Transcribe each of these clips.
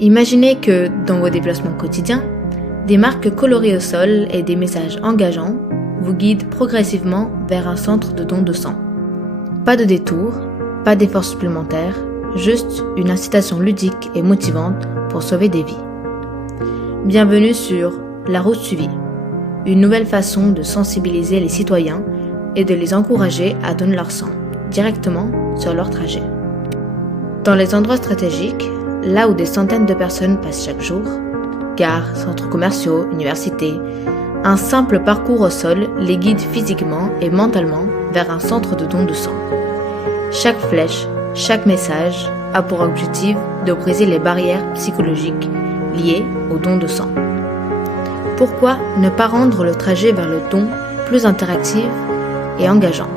Imaginez que, dans vos déplacements quotidiens, des marques colorées au sol et des messages engageants vous guident progressivement vers un centre de don de sang. Pas de détour, pas d'efforts supplémentaires, juste une incitation ludique et motivante pour sauver des vies. Bienvenue sur La Route Suivie, une nouvelle façon de sensibiliser les citoyens et de les encourager à donner leur sang, directement sur leur trajet. Dans les endroits stratégiques, là où des centaines de personnes passent chaque jour, gares, centres commerciaux, universités, un simple parcours au sol les guide physiquement et mentalement vers un centre de don de sang. Chaque flèche, chaque message a pour objectif de briser les barrières psychologiques liées au don de sang. Pourquoi ne pas rendre le trajet vers le don plus interactif et engageant?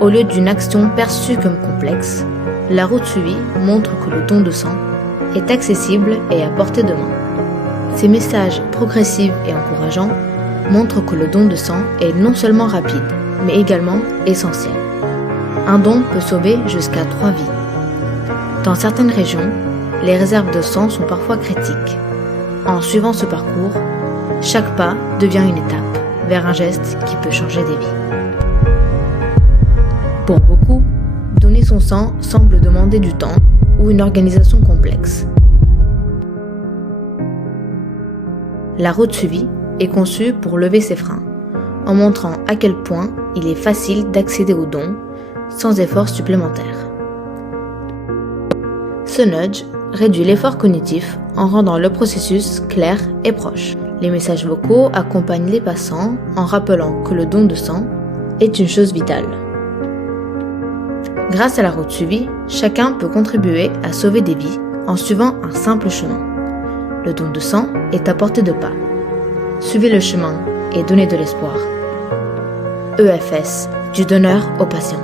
Au lieu d'une action perçue comme complexe, La Route Suivie montre que le don de sang est accessible et à portée de main. Ces messages progressifs et encourageants montrent que le don de sang est non seulement rapide, mais également essentiel. Un don peut sauver jusqu'à 3 vies. Dans certaines régions, les réserves de sang sont parfois critiques. En suivant ce parcours, chaque pas devient une étape vers un geste qui peut changer des vies. Pour beaucoup, donner son sang semble demander du temps ou une organisation complexe. La Route Suivie est conçue pour lever ces freins, en montrant à quel point il est facile d'accéder aux dons sans effort supplémentaire. Ce nudge réduit l'effort cognitif en rendant le processus clair et proche. Les messages vocaux accompagnent les passants en rappelant que le don de sang est une chose vitale. Grâce à La Route Suivie, chacun peut contribuer à sauver des vies en suivant un simple chemin. Le don de sang est à portée de pas. Suivez le chemin et donnez de l'espoir. EFS, du donneur au patient.